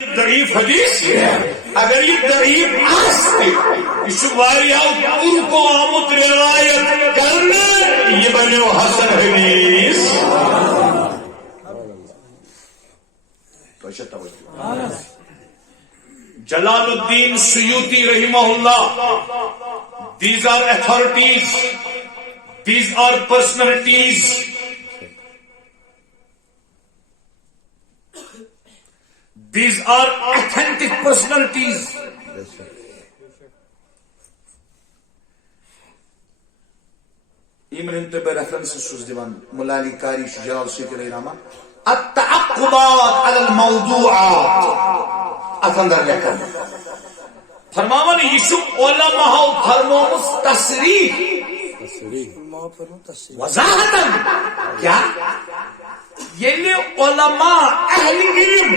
ضعیف حدیث اگر یہ ضعیف کو آمد روایت کرنا یہ بنے حسن حدیث. جلال الدین سیوطی رحمہ اللہ, these are authorities, these are personalities. These are authentic personalities. Even in the references to the Mulali Kari Shujal Sikri Rama, التعقبات على الموضوعات اتندر لکھن فرماون یہ علماء فرمومس تصریح وضاحتا کیا یلی علماء اہل علم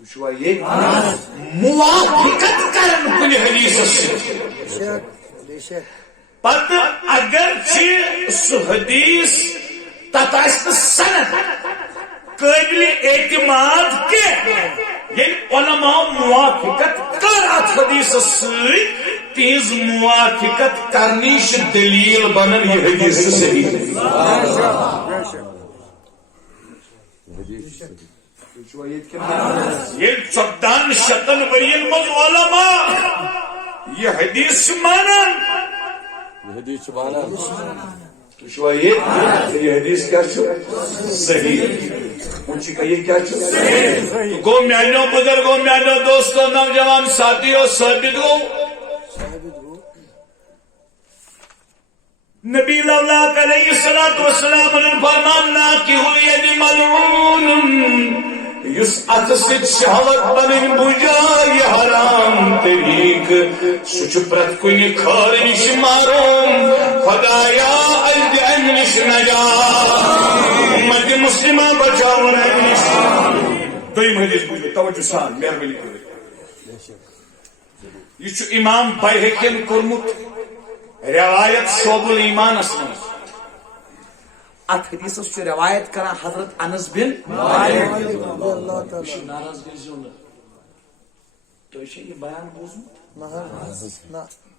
تو شو یہ موافقت کرن کل حدیث سے پت اگرچہ سو حدیث تتاست سند قابل اعتماد کے یعنی علماء موافقت کر ات حدیث سی تیز موافقت کرنی دلیل بنن یہ حدیث صحیح یہ چودان شتن ورین مز علماء یہ حدیث مانن تو شو یہ حدیث کیا چھو صحیح اونچی کا یہ کیا چھو صحیح گو میانو بزرگو میانو دوستو نوجوان ساتھیو ثابت ہو نبی اللہ علیہ السلام نے فرمایا کہ الید ملعون یس اتسد شہوت بنن بجائے حرام طریق سچ پرت کوئی کھار نش مارون خدایا الجن نش نجا امت مسلمہ بچاؤ نش دویم حدیث بوجھو توجہ سان مہربانی کرو یہ امام بیہقین کورمت روایت شعب الایمان اسلام ات حدیث سے روایت کرا حضرت انس بن مالک ناراض گژھو تو یہ بیان بوزم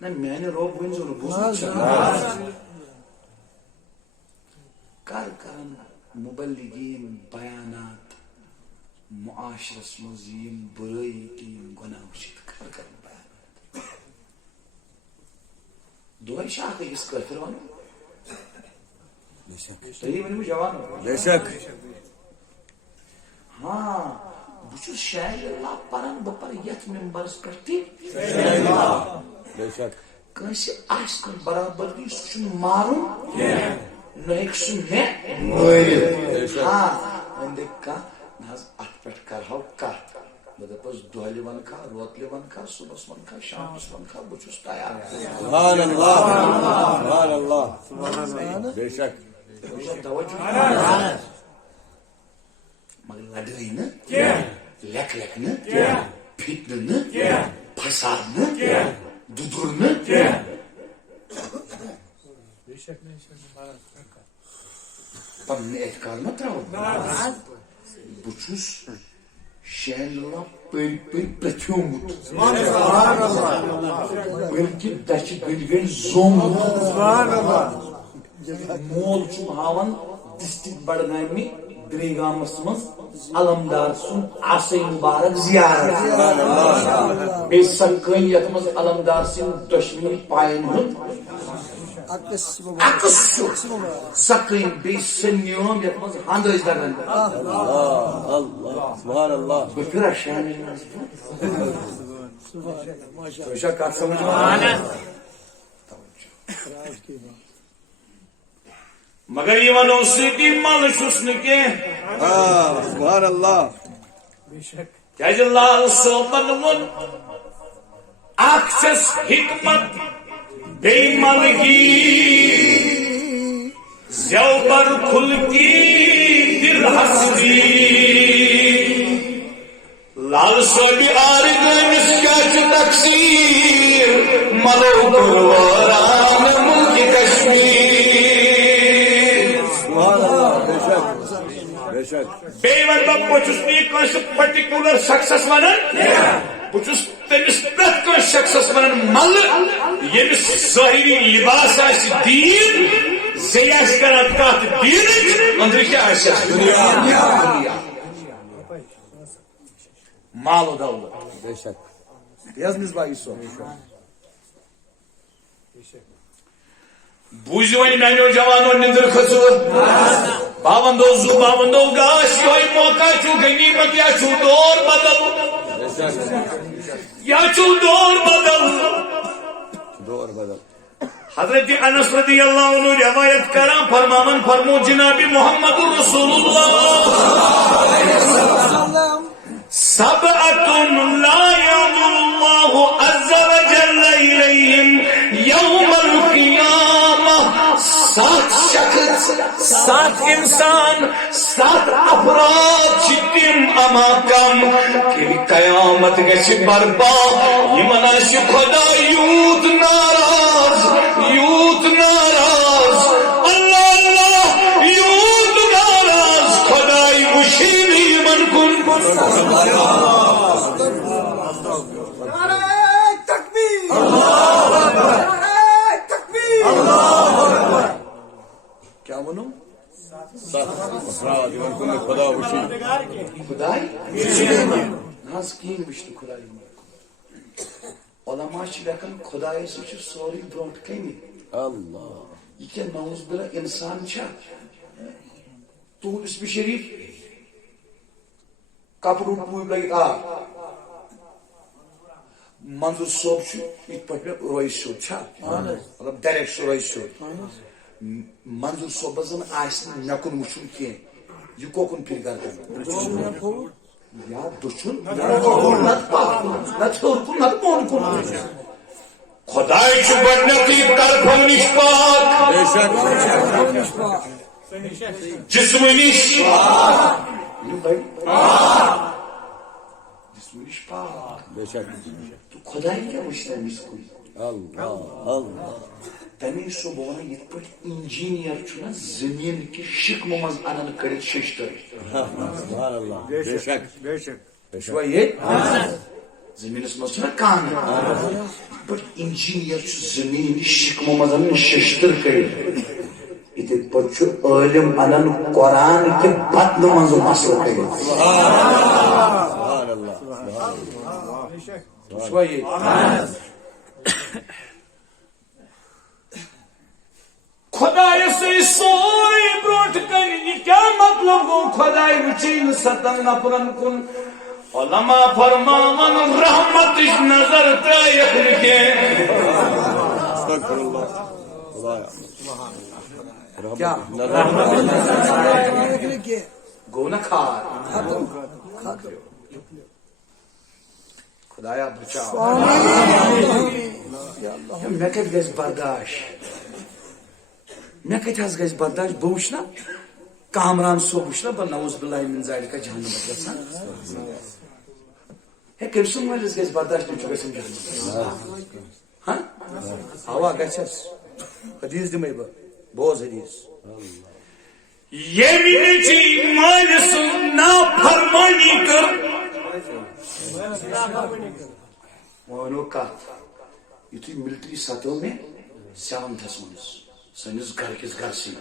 نہ میانہ روب ونزو بوزم کر کرن مبلغین بیانات معاشرس مزیم برائی گناہ وشید کر کرن بیانات دعائی شاہ کہ اس کافر ونو صحیح میں جوان بے شک ہاں بچو شاید اللہ پرن بپر یت ممبرس کرتی بے شک کنسی آس کن برابر دی سن مارون نہ ایک سن میں ہاں اندے کا ناز ات پٹ کرہو کات بس دہلی ون کھا روتلی ون کھا صبح ون کھا شام ون کھا بچوس تیار سبحان اللہ سبحان اللہ بے شک مگر لڑائی نا لکھ لکھ نا فتنہ نا فساد نا ددر نا پنہ اعتقاد ما تراو بچوس شین اللہ پری پری پرتھیومت بلکہ دچ گل گل زومت مول چھ ہاون ڈسٹرکٹ بڑگامی گریگامس مز علمدار سن آسائی مبارک زیارت بے سکن یت مز علمدار سن دشمنی پائن ہند عکس سکن بے سنیوم یت مز ہند اس دگن سبحان اللہ بکرا شان تو کات سمجھ مگر یہ ونو سیدی مال شسن کے سبحان اللہ کیا اللہ صوبن ون اکسس حکمت بے ملگی زیوبر کھلتی در حسری لال صوبی آردن اس کیا چھ تقسیر ملو پرواران ملک کشمیر بیون بچس نس پرٹیکولر شخصس ونان بچس تمس پریت کن شخصس ونان مل یمس ظاہری لباس دین زی کران کت دین اندر کیا دنیا مال و دولت بوزو ون میانو جوانو نندر کھسو باوندو زو باوندو گاش یہ موقع چھ غنیمت یا چھ دور بدل حضرت انس رضی اللہ عنہ روایت کرا فرماون فرمو جناب محمد رسول اللہ سبعۃ لا ينظر الله عز وجل اليهم يوم القيامة سات شخص سات انسان سات افراد چتم اماکم کہ قیامت گش برپا یمن خدا یوت ناراض اللہ اللہ یوت ناراض خدای مشیر یمن کن کیا بنو خدائی ناز کین وشن خدائی علماء لیکن خدائی سے سوری برونٹ کنی یہ کیا نوز بلا انسان چھا تو اسم شریف کپڑوں پوئی لگی منظور صوب چھو ات پہ رویس صوب چھا مطلب ڈائریکٹ رویس صوب منظور صوب زن آسن مکن وچن کی یہ کوکن پھر گھر یا دچن نت ہورکن نت بون کن خدای چھ گۄڈنیٚتھٕے طرفو نش پاک جسمو نش جسمو نش پاک تو خدای کیا وچھتا امس کن تمے سو بہ ون یت پہ انجینئر چھنا زمین کہ شکمہ مز انن کڑت ششتر چھوا یہ زمینس مز چھنا کان پہ انجینئر چھ زمین شکمہ مز انن ششتر کڑت اتھے پہ عالم انن قرآن کے بطن مز مسل کڑت چھوا یہ خدای سے سوری بروٹ کن یہ کیا مطلب گو خدای وچین ستن نفرن کن علماء فرماون رحمت نظر ترائیخ لکھے کیا گو نکھار خدایا بچاؤ میں کت گز برداشت میں کت گز برداشت بہ وچھنا کامران صوب وچھنا بہ نعوذ باللہ من ذالک جہنم گژھان ہے کم سن مالس گز برداشت تم گژھان جہنم ہاں ہوا گژھس حدیث دمے بہ بوز حدیث یمین چی مالس نا فرمانی کر مانو کت یتھے ملٹری ستو میں سیونتھس مز سنس گھر کس گھر سی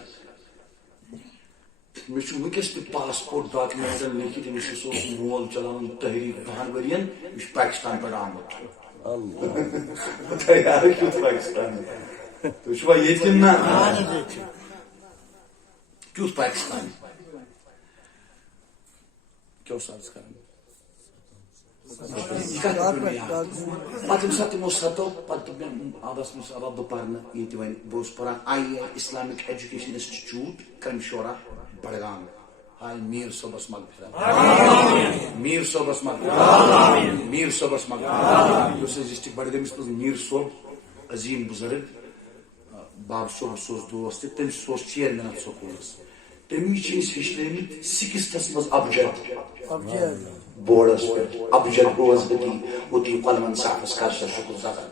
مجھ ونکس تہ پاسپورٹ ڈاکیومنٹن لکھت امس سو مول چلاوان تحریک 10 ورین یہ پاکستان پہ آمت یار کیت پاکستان تھی یہ کن نا کیت پاکستان کیا سارس کر پتہ سات تمو ستو پتہ آبس مس آبا بہ پرن یہ ون بہت پران آئی اسلامک ایجوکیشن انسٹیٹیوٹ کرمشورہ بڑگام ہائے میر صوبس مغفرت میر صوبس مغفرت میر صوبس مغفرت ڈسٹرکٹ بڑگامس مز میر صوب عظیم بزرگ باب صوب سوز دوست تم سوز چیئرمین اف سکولس تمی چیز ہچنمت 6th مز ابجد بورڈس پہ ابجد بوز بتی ہوتی قلمن صافس کرشا شکر زکر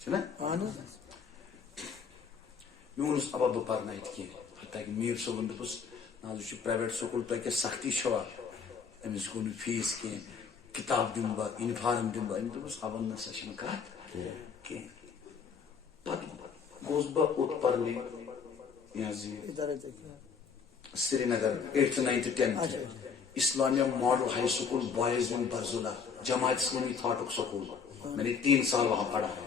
چھنا میونس ابا بہ پرنائت کی حتیٰ کہ میر صوبن دپس آج پرائیویٹ سکول تہ کیا سختی چھوا امس گو فیس کی کتاب دم بہ یونیفارم دم بہ امس ون نسا کت کی پتہ گوس بہ اوت پرنے Srinagar 8th 9th 10th Islamia model high school boys in Barzulla Jamaat Islami تھاٹک school میں نے 3 سال وہاں پڑھا ہے.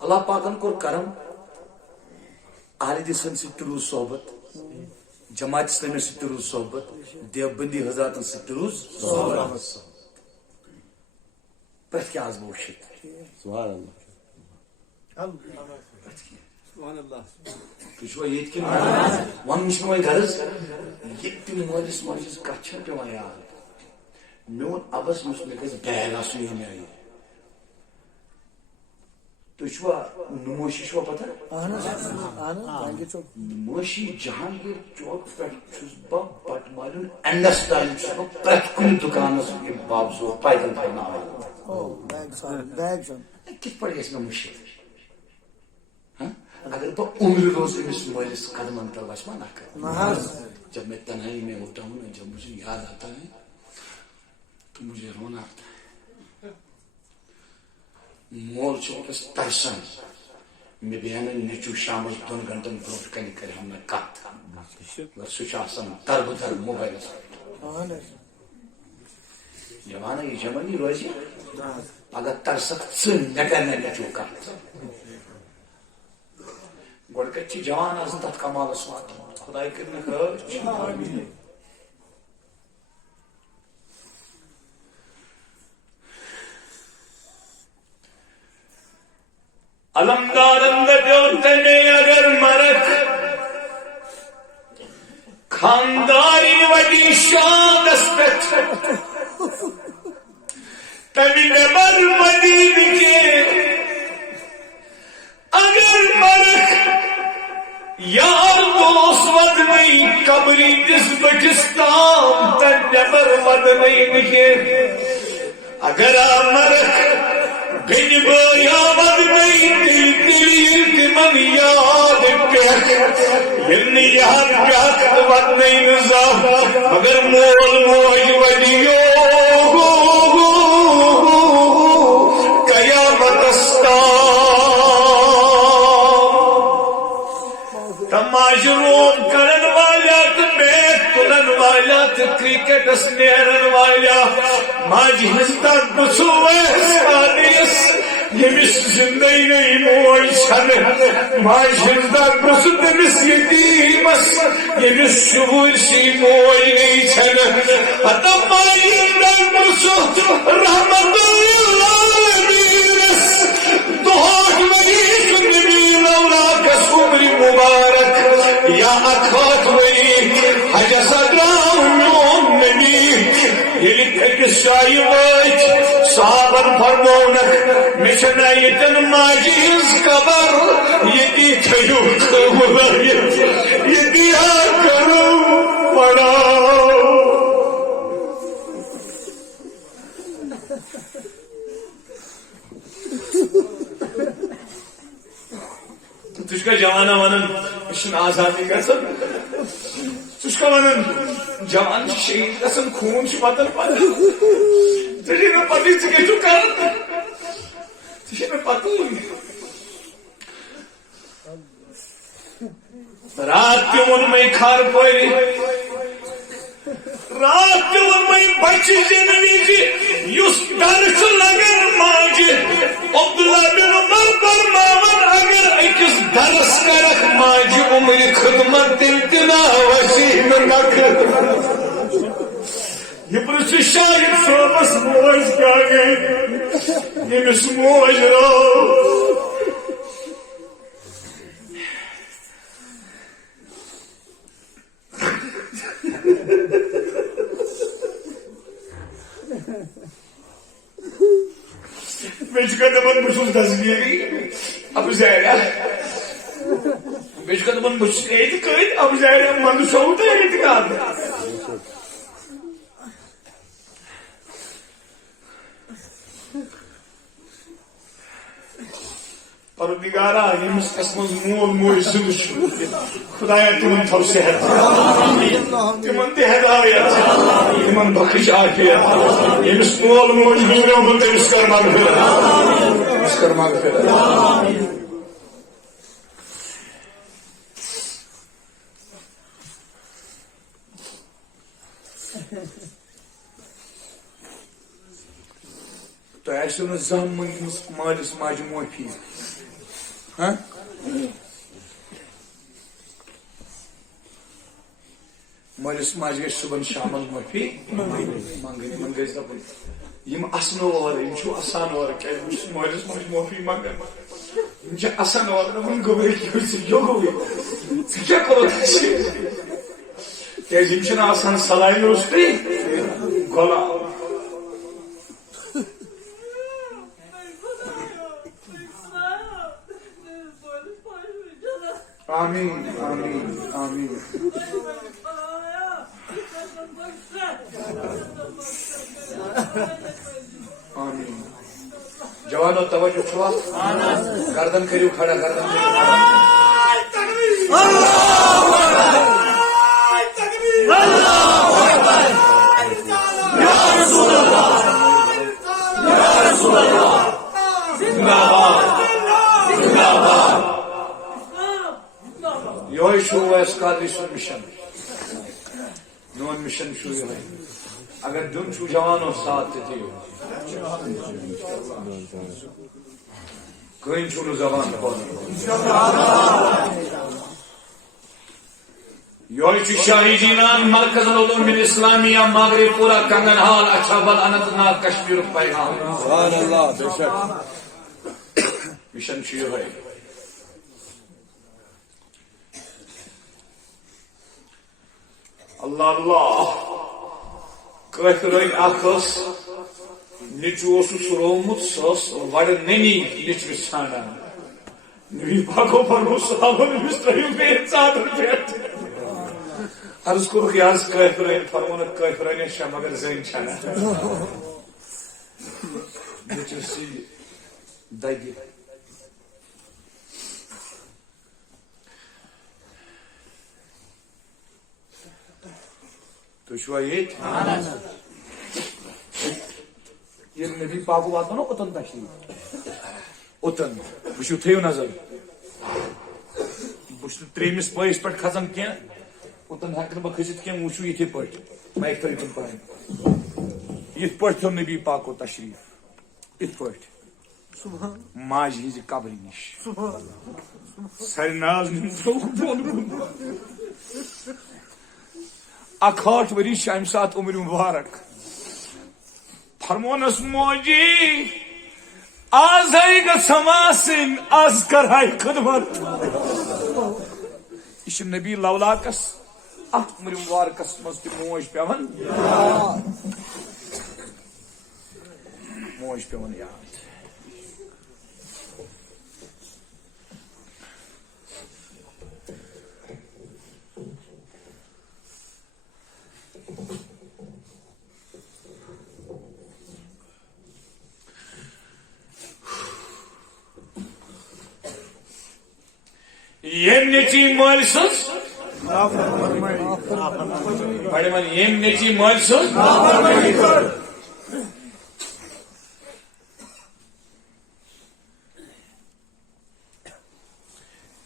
اللہ پاکن کور کرم اہل حدیث ست روز صحبت جماعت اسلامی ست روز صحبت دیوبندی حضرات ست روز صحبت پرت کیا آز بوشت سبحان اللہ تجھو یہ کہ ون چھ وے غرض یہ تم مالس ماجس کت چھ پیوان یاد میون ابس مس مے گژھِ بیگ آسُن ییٚمہِ آیہِ تُہۍ چھُوا نُمٲشی چھُوا پتہ نُمٲشی جہانگیر چوک پٮ۪ٹھ چھُس بہٕ بٹہٕ مالیُن اینڈس تام چھُس بہٕ پرٛٮ۪تھ کُنہِ دُکانس یہِ بابزور پایدل پکناوان کِتھ پٲٹھۍ گژھِ مےٚ مُشکل اگر بہ عمر روز امس مالس قدمن تل وسما نہ جب میں تنہائی میں ہوتا ہوں نا جب مجھے یاد آتا ہے تو مجھے رونا آتا ہے. مول چوکس ترسان مے بیان نیچو شامس 2 گھنٹن برونٹ کن کر ہم کت سہ دربدر موبائلس جوانہ یہ جمانی روزی اگر ترسک مے کر نیچو کت گوڑ کت جوان آز تر کمالس واتان خدا کرن خیر. علمدارن پیوت میں اگر مرک خانداری وڈی شان دست تبھی نبر مدین کے اگر مرک یار دوست ودنی قبری جس بچستان تن نبر مدنی کے اگر مرک بن بایا مدنی دل دلی من یاد پہ یاد پیاکت ودنی نظام مگر مول موج ولیو قیامت تماش روم کرن والا میچ تلن والا کرکٹس نیرن والا ماج ہستا بسویس یمس زندگی نہیں موج چھن ماج ہستا بس تمس یتیمس یمس شبور سی موج نہیں چھن اتم ماج ہستا بسو رحمت العالمینس دہاج وریس نبی لولا کسومری مبارک یا اکھات وری حج صدام میون نبی یلی کس شائی وائچ صحابن فرمونک مشنا یتن ماجی ہز قبر یتی تھیو قبر یتی کرو پڑا تجھ کا جوانہ ونن مشن آزادی گژھن تجھ کا ونن جوان شہید گژھن خون پتن پتہ تجھے نہ پتہ ژٕ چھُ کران ژےٚ چھے نہٕ پتہٕ رات تہِ ووٚن مےٚ کھار پٲرِ رات تہِ ووٚن مےٚ بچہِ زینہٕ وِزِ یُس ڈر چھُ لگان ماجہِ عبداللہ بن عمر فرماون اگر أکِس ڈرس کرکھ ماجہِ عمرِ خدمت تیٚلہِ تہِ نا وسیع نکھٕ یہ پرژھِ شاہد صٲبس موج کیٛاہ گٔے ییٚمِس موج رو بیچ کا دمن بچوس تصویری اب زیرہ بیچ کا دمن بچوس ایت قید اب زیرہ من سوتا ایت قاد پر پروردگارا یمس اسمز مول موج زند خدایا تمن تھو صحت تمن تہ ہدایت تمن بخش عافیت یمس مول موج گزریو تمس کر مغفرت تو ایسے نا زم منگمس مالس ماجہ معافی ہاں مالس ماجہ گھس صبح شامن معافی منگن گھس دپن یم اسنو اور یم چھو اسان اور کیا مالس ماجہ معافی منگن یم چھ اسان اور ون گوے کیو گوے کیا کرو کیا یم چھ آسان سلائی روستی گولا آمین آمین آمین آمین جوانو توجہ چھوا گردن کریو کھڑا گردن کریو یہ شو ویس قادری سن مشن میون مشن شو یہ اگر دن چھو جوانو ساتھ دیو کہیں چھو زبان بول یہ چھ شاہدینان مرکز العلوم الاسلامیہ مغرب پورا کنگن حال اچھا بل اننت ناگ کشمیر پیغام سبحان اللہ بے شک مشن چھ یہ اللہ اللہ کافرین اخس نچو سرومت سس وڑ ننی نچو ژھانڈان نبی پاکو فرمو صحابہ نمس ترٛٲیِو بیٚیہِ ژادر پٮ۪ٹھ عرض کوٚرُکھ یہِ حظ کافرین فرمونکھ کافرین چھا مگر زٔنۍ چھنہ نچوس دگہِ تو چھوا یہ نبی پاک واتو نا اوتن تشریف اوتن وچھو تھیو نظر بہت تریمس پائس پہ کھسان کی اوتن ہیکن بہ کھست کی وچھو یتھے پٹ مائک تھو تم پڑھن یت پٹ تھو نبی پاک کو تشریف یت پٹ ماج ہز قبر نش سر ناز اکھاٹ وری امہ سات عمر مبارک فرمونس موجی آز ہے گھسماسن آز کرائے خدمت یہ نبی لولاکس ات عمر مبارکس مز تہ موج پیون یاد یم نیچی مال سز بڑے من یم نیچی مال سز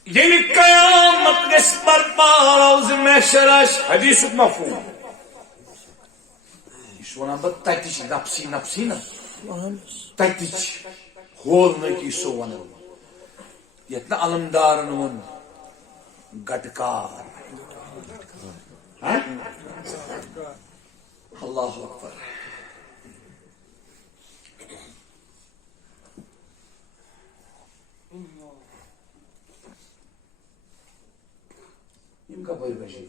یعنی قیامت گس برپا روز محشر حدیث مفہوم یہ ونان بہ تتچ نفسی نفسی نا تتچ ہولنکی سو ونان یتنا علمدارن ون گٹکار اللہ اکبر ان کا بھائی بجے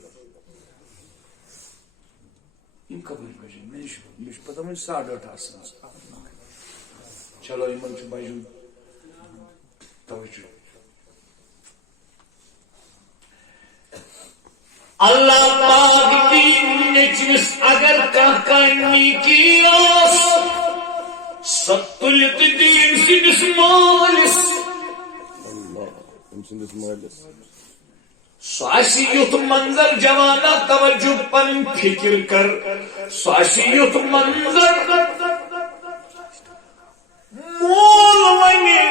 مجھے پتہ مجھے 8:30 آسان چلو ان بجو توجہ اللہ پاک دین نچوس اگر کہانی کی ستلت دین سنس مالس سواسی یوت منظر جوانا توجہ پن فکر کر سواسی یوت منظر مول ونی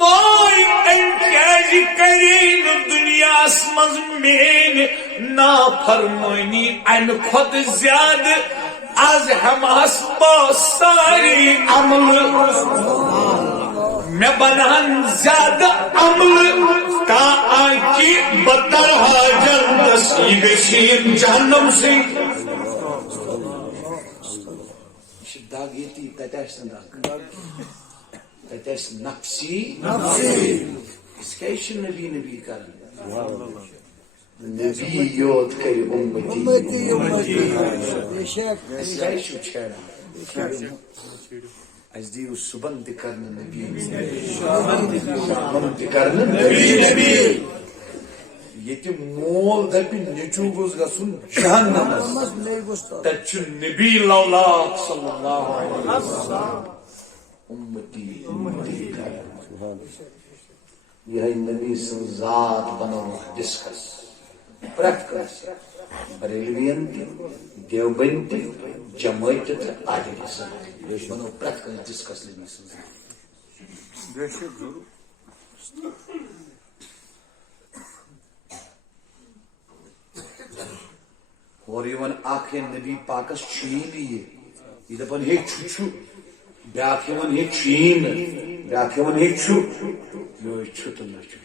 وای انکاج کرین دنیا اسمز مین نافرمانی ان خود زیاد از ہماس با ساری عمل میں بنان زیادہ عمل تا آنکی بطرہا جلدس یہ گشین جہنم سے داگ یتی تتیس نفسی اس کا ایشن نبی کرن نبی یود کری امتی اس کا ایشو چھیڑا از دیو صبح دکرن نبی نبی یتی مول دپی نچو گوز گسن جہنم تچو نبی لولاک صلی اللہ علیہ وسلم امتی کرن یہ نبی سن ذات بنو ڈسکس پریت کرس بریلوین تی دیوبند تی جمعیت تی آجلی سن بنو پریت کرس ڈسکس نبی سن ذات اور یہ ون آخر نبی پاکس چین یہ دپن ہے چھو بیاکھ ون ہے چین بیاکھ ون ہے چھو یہ چھت نچ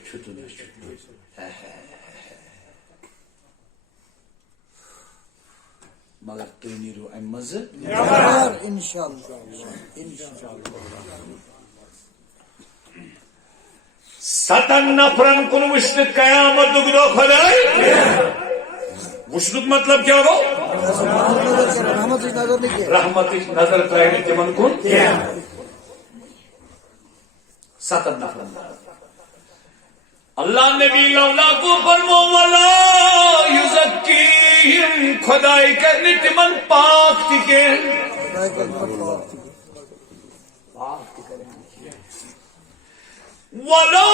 مگر تھی نیرو ام مز انشاءاللہ ستن نفرن کن وشن قیامت دو خدای وشنک مطلب کیا ہو رحمت نظر ترائے تمن کن ستن نفرن اللہ نبی لولا کو فرمو ولا یزکیہم خدائی کرنے تمن پاک تکے ولا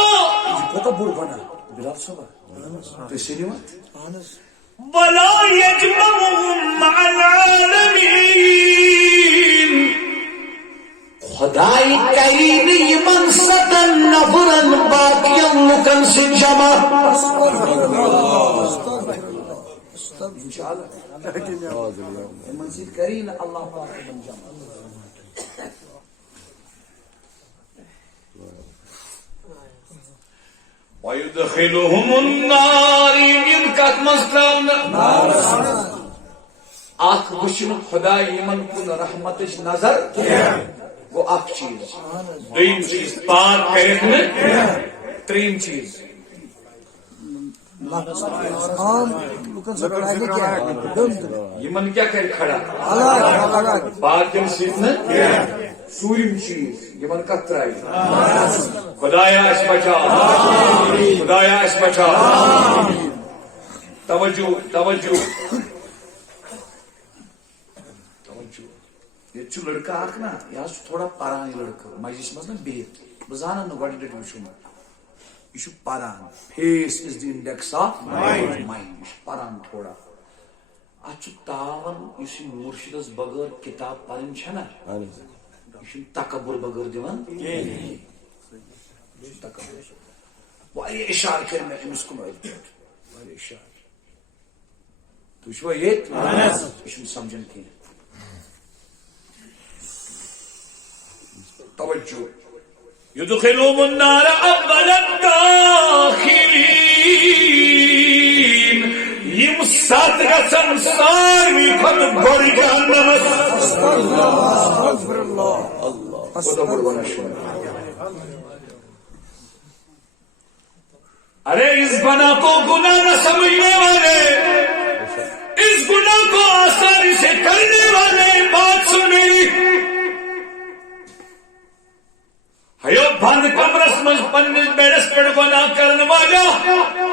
پتہ بڑھ بنا بلال صبح تو سینی مت ولا یجمعهم مع العالمین خدائی کریم یمن ستن نفرن باقین لکن سے جمع منزل کریم اللہ پاک من جمع وَيُدْخِلُهُمُ النَّارِ من کت مستان آخ وشن خدا یمن کن رحمتش نظر وہ اخ چیز دویم چیز پاک کرنے تریم چیز یمن کیا کر کھڑا باطن سیدنا سوریم چیز یمن کترائی خدایا اس بچا خدایا اس بچا توجہ توجہ توجہ یہ چھو لڑکا آکھ نا یہ تھوڑا پران لڑکا مجلس مز نا بیت بزانا نو گوڑی ڈیٹ وچھو یہ چھو پران face is the index of mind یہ چھو پران تھوڑا اچھو تاون یہ مرشدس بغیر کتاب پرن چھنا یہ تکبر بغیر دیوان واریاہ اشار کر میں امس کن واریاہ اشار تو چھو یہ سمجھن کی توجہ يدخلهم النار اول الداخلين یم سات گژھن ساروی کھۄتہٕ بٔڑ جہنمس استغفر اللہ ارے اس بنا کو گناہ نہ سمجھنے والے اس گناہ کو آسانی سے کرنے والے بات سن میری ہیو بند کمرس مز پنس بیڑس پہ گناہ کرنے والا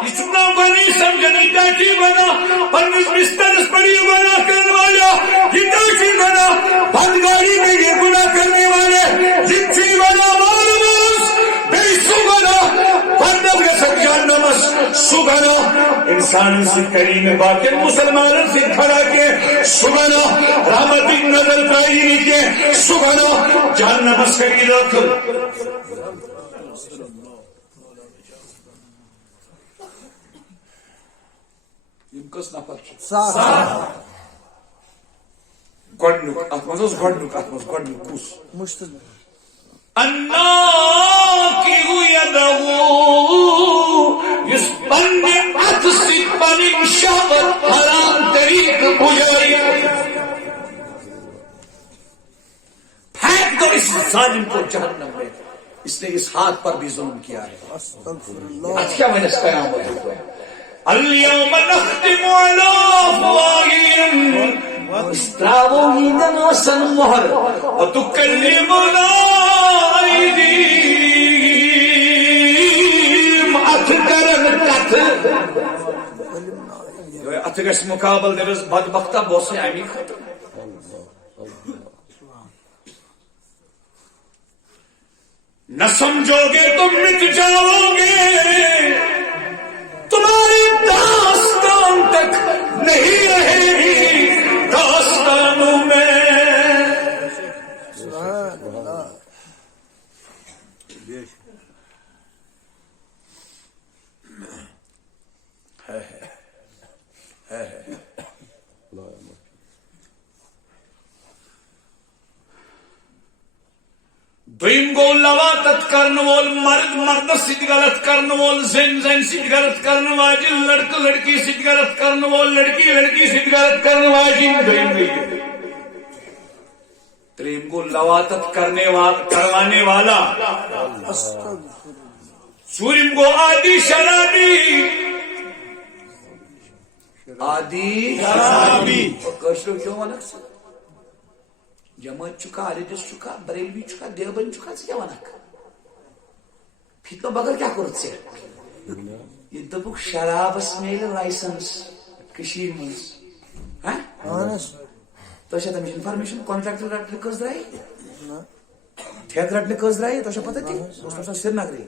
یہ چنا بنی سمجھنے ڈاٹی بنا پنس بسترس پر یہ گناہ کرنے والا یہ ڈاٹی بنا بند گاڑی میں یہ گناہ کرنے والے جنسی والا مالوس بے سو بنا سبحانہ انسان سے کریم باقی مسلمان سے کھڑا کے سبحانہ رحمت نظر پائی کے سبحانہ جہنم اس کا علاق کس نفر گۄڈنیُک اتھ منٛز اوس گۄڈنیُک اتھ منٛز گۄڈنیُک کُس الناکِرُ یَدَہُ یُس پننہِ اتھٕ سۭتۍ پنٕنۍ شہوت حرام طریقہٕ بُجٲیہِ پھینک دو اس ظالم کو جہنم میں اس نے اس ہاتھ پر بھی ظلم کیا ہے آج کیا میں نے اس قیام ہوتا ہے اليوم نختم على أفواههم واستراوهم نوسا مهر وتكلمنا أيديهم أتكرن كت أتكش مقابل درس بدبختا بوسي عمي ختم نہ سمجھو گے تم مٹ جاؤ گے تمہاری داستان تک نہیں رہے گی داستانوں میں دویم گو لواتت کرن وول مرد مرد سۭتۍ غلط کرن وول زن زن سۭتۍ غلط کرن واجن لڑکہ لڑکی سۭتۍ غلط کرن وول لڑکی لڑکی سۭتۍ غلط کرن واجن دویم گئی تریم گو لواتت کروانے والا ژوٗرِم گو عادی شرابی عادی شرابی کٲشرو کیوں ونکھ ژٕ جماعت چکا ریڈس چکا بریلوی چکا دیوبند چکا ژٕ کیٛاہ ونکھ فتنو بغٲر کیٛاہ کوٚرُتھ ژےٚ یہِ دوٚپُکھ شرابس میلہِ لایسنس کٔشیٖرِ منٛز تۄہہِ چھا تمِچ انفارمیشن کانٹریکٹ رٹنہٕ کٔژ درٛایہِ ٹھیکہٕ رٹنہٕ کٔژ درٛایہِ تۄہہِ چھا پتہ تہِ اوس تمہِ ساتہٕ سرینگرٕے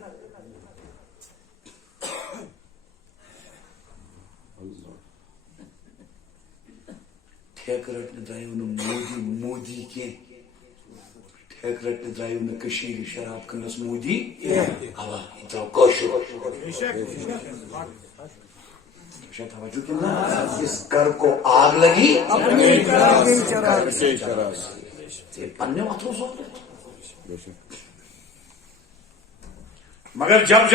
ٹھیکہٕ رٹنہٕ درٛایو نہٕ مودی کینٛہہ ٹھیکہٕ رٹنہٕ درٛایو نہٕ کٔشیٖرِ شراب کٕننس مودی اوا یہِ درٛاو کٲشُر توجہ کِنہٕ جس گھر کو آگ لگی پننیو اتھو ضرورت مگر جب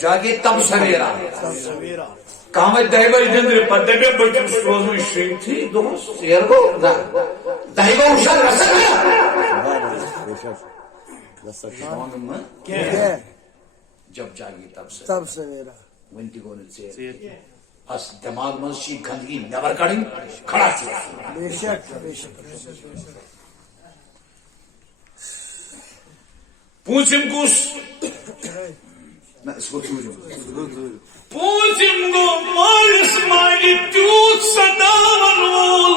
جاگے تب سویرا کام دہہِ بجہِ دِندرِ پتہٕ دپے بہٕ چھُس روزُن شرٛنٛگتھٕے دوٚپُس ژیر گوٚو نہ دہہِ بہٕ ہُشار گژھن جب جاگے تب سویرا ون تہِ گوٚو نہٕ ژیر بس دٮ۪ماغ منٛز چھِ یہِ گندگی نٮ۪بر کڑٕنۍ کھڑا چھُ پوٗنٛژِم کُس نہ أسۍ گوٚو ژوٗرِم پوٗنٛژِم گوٚو مٲلِس ماجہِ تیوٗت سداون وول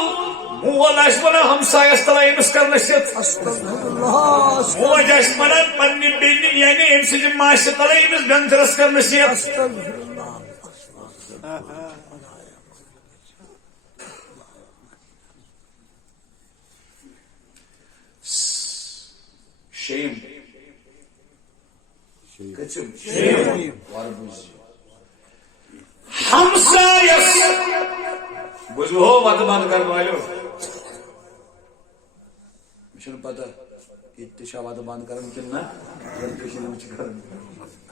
مول آسہِ ونان ہمسایس تلے أمِس کر نصیحت موج آسہِ ونان پننہِ بیٚنہِ یعنی أمۍ سٕنٛدِ ماسہِ تلے أمِس بینتھرس کر نصیحت شیم ہمسایس بوزو ہو وت بند کرن والو مےٚ چھُنہٕ پتہ ییٚتہِ تہِ چھا وت بند کران کِنہٕ نہ کٔشیٖرِ منٛز چھِ کران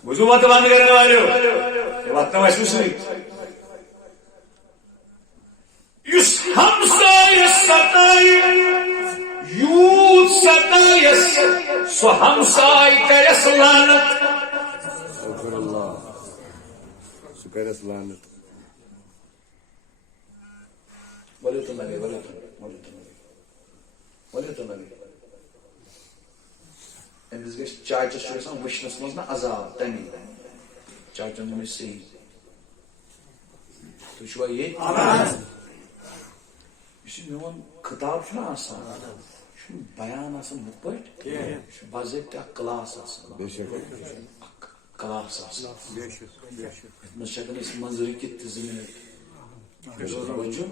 بوزو وت بند کرن والو وت نہ آسہِ وٕچھنٕے یُس ہمسایس ستایہِ یوٗت ستایس سُہ ہمساے کرٮ۪س لعنت ولو تو لگے أمِس گژھِ چاچس چھُ گژھان وٕچھنس منٛز نہ عذاب تمی چاچن ووٚن أسۍ صحیح تُہۍ چھُوا ییٚتہِ یُس یہِ میون خطاب چھُنہ آسان بیان آسان ہُتھ پٲٹھۍ باضٲبطہٕ اکھ کلاس آسان اکھ کلاس آسان یتھ منٛز چھِ ہٮ۪کان أسۍ منٛزٕ رُکِتھ تہِ 2 مِنٹ توجہ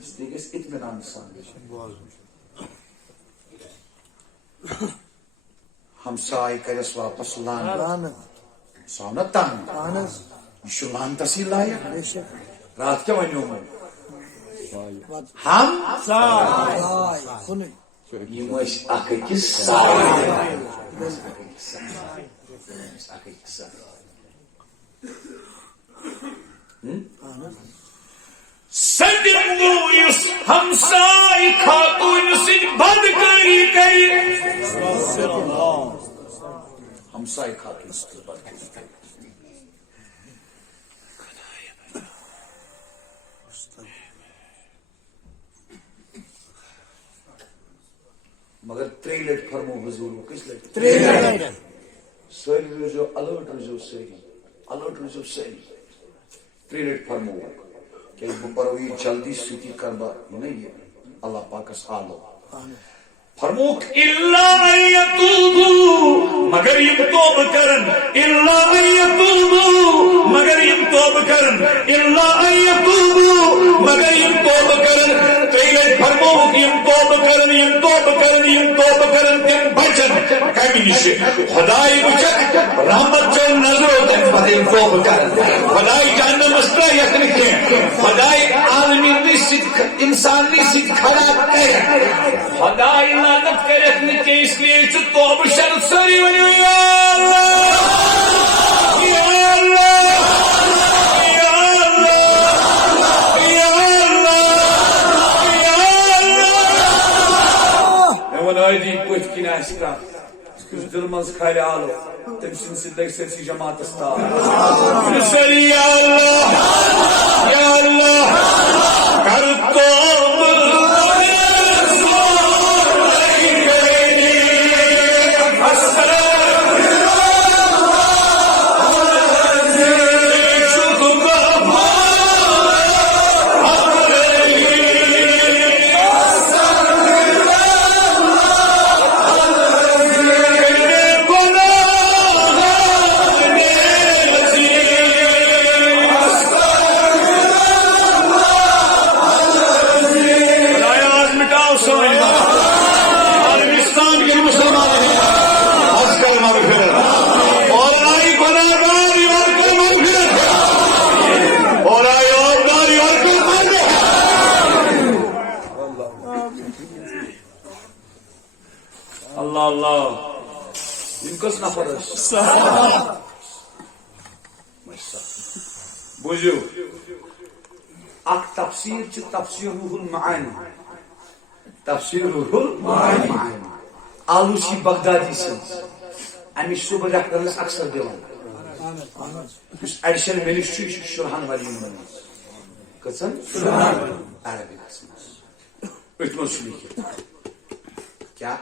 اس لیے گژھِ اطمینان سان ہمسائے کرس واپس لان سو نا تنگ یہ چھُ لانتسٕے لایق رات کیٛاہ ونیو ہم یِم ٲسۍ اکھ أکِس سایہِ سدم گوٚو یُس ہمسایہِ خاتوٗنہِ سۭتۍ بدکٲری کرِ ہمسایہِ خاتوٗن سۭتۍ بدکٲری کرِ مگر 3 لٹہِ فرمو حضور کٔژِ لٹہِ 3 لٹہِ سٲری روزو الرٹ روزو سٲری 3 لٹہِ فرمو کہ بہ پرو یہ جلدی ستی کر بہ یہ اللہ پاکس حالو فرموک الا یتوبوا مگر یم توبہ کرن الا یتوبوا مگر یم توبہ کرن الا یتوبوا مگر یم توبہ کرن تیل فرموک یم توبہ کرن تم بچن کمی نش خدائی بچت رحمت چو نظر تم بدل توبہ کرن خدائی جہنم استا یقین کی خدائی عالمی سید انسانی سید کھڑا کر خدائی لعنت کرت نہ کہ اس لیے چھ توبہ شرط ساری ونیو یا اللہ یا اللہ یا اللہ یا اللہ میں ونائی دی پوچھ کی نہ اسکا اس دل مز کھالے آلو تم سن سے لگ سے جماعت استا سری یا اللہ کر توبہ بوزو اخ تفسیر چھ تفسیر روح المعانی تفسیر روح المعانی آلوسی بغدادی سن امی صبح ریفرنس اکثر دِوان یُس ایڈیشن ملک چھُ یہِ چھُ شُرہن ؤرین منٛز کٔژن عربکس منٛز أتھۍ منٛز چھُ لیٖکھِتھ کیٛاہ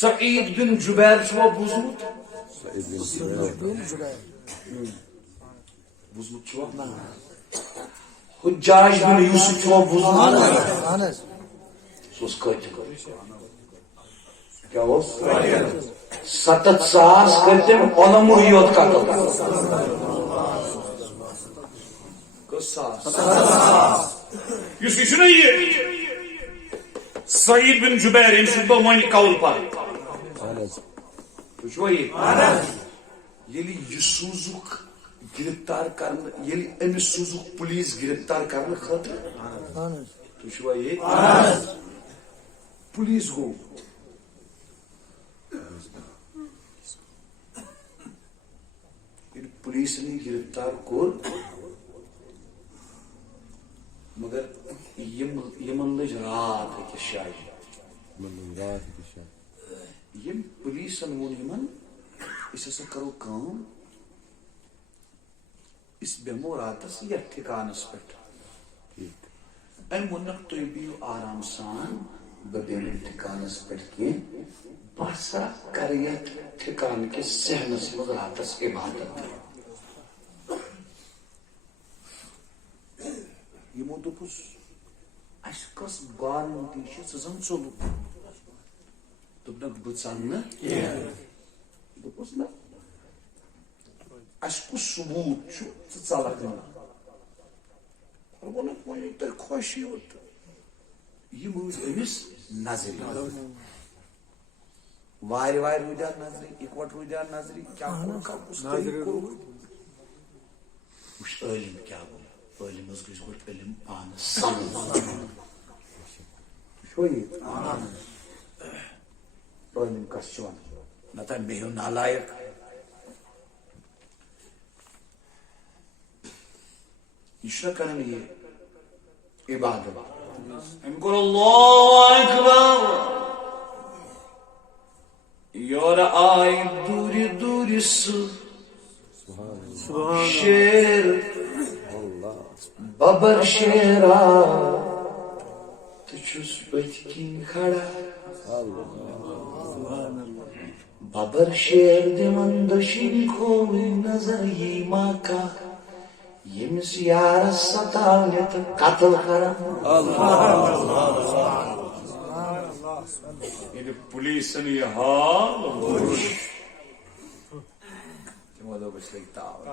سعید بن جبیر چھُوا بوٗزمُت بوٗزمُت چھُوا حجاج بن یوسف چھُوا بوٗزمُت سُہ اوس قٲتِل کیٛاہ اوس 7,000 کٔرۍ تٔمۍ علموٕے یوت قتل کٔژ ساس یُس یہِ چھُنہ یہِ سعید بن جبیر ییٚمہِ سۭتۍ بہٕ وۄنۍ قول پرٕ تُہۍ چھُوا یہِ ییٚلہِ یہِ سوٗزُکھ گرفتار کرنہٕ ییٚلہِ أمِس سوٗزُکھ پُلیٖس گرفتار کرنہٕ خٲطرٕ تُہۍ چھُوا یہِ پُلیٖس گوٚو ییٚلہِ پُلیٖسن گرفتار کوٚر مگر یمن لٔج رات أکِس جایہِ یم پُلیٖسن ووٚن یمن أسۍ ہسا کرو کٲم أسۍ بیٚہمو راتس یتھ ٹھِکانس پٮ۪ٹھ أمۍ ووٚنکھ تُہۍ بِہِو آرام سان بہٕ بیٚہمہٕ نہٕ ٹھِکانس پٮ۪ٹھ کینٛہہ بہٕ ہسا کرٕ یتھ ٹھِکانہٕ کِس صحنس منٛز راتس عبادت یمو دوٚپُس Aşkos garanti şu sızın çoluk. Dubnak bıçanlı. Dubusna. Aşkos subut şu sıçalakına. Bana koyunlar koşuyor. Yımız emis nazari. Vayri rüydan nazari, ikvat rüydan nazari. Kya korka ustayı koru. Uş ölüm kya bu? Ölümüz güzgür ölüm anı sallallahu. Şoyi. Ölüm kaççıvan. Natan meyun nalayık. İşrakanın iyi. İbadet. Emkul Allahu Ekber. Yora ay duri duri su. Şer. Babar şera. Tuçuz betkin khada. Babar şer demanda şinkovi nazar yimaka. Yemis yara satalet katıl karam. Ini polisin ya hal. Cuma da başlayıp tavır.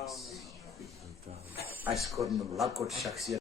Aşkorun lakot şahsiyet.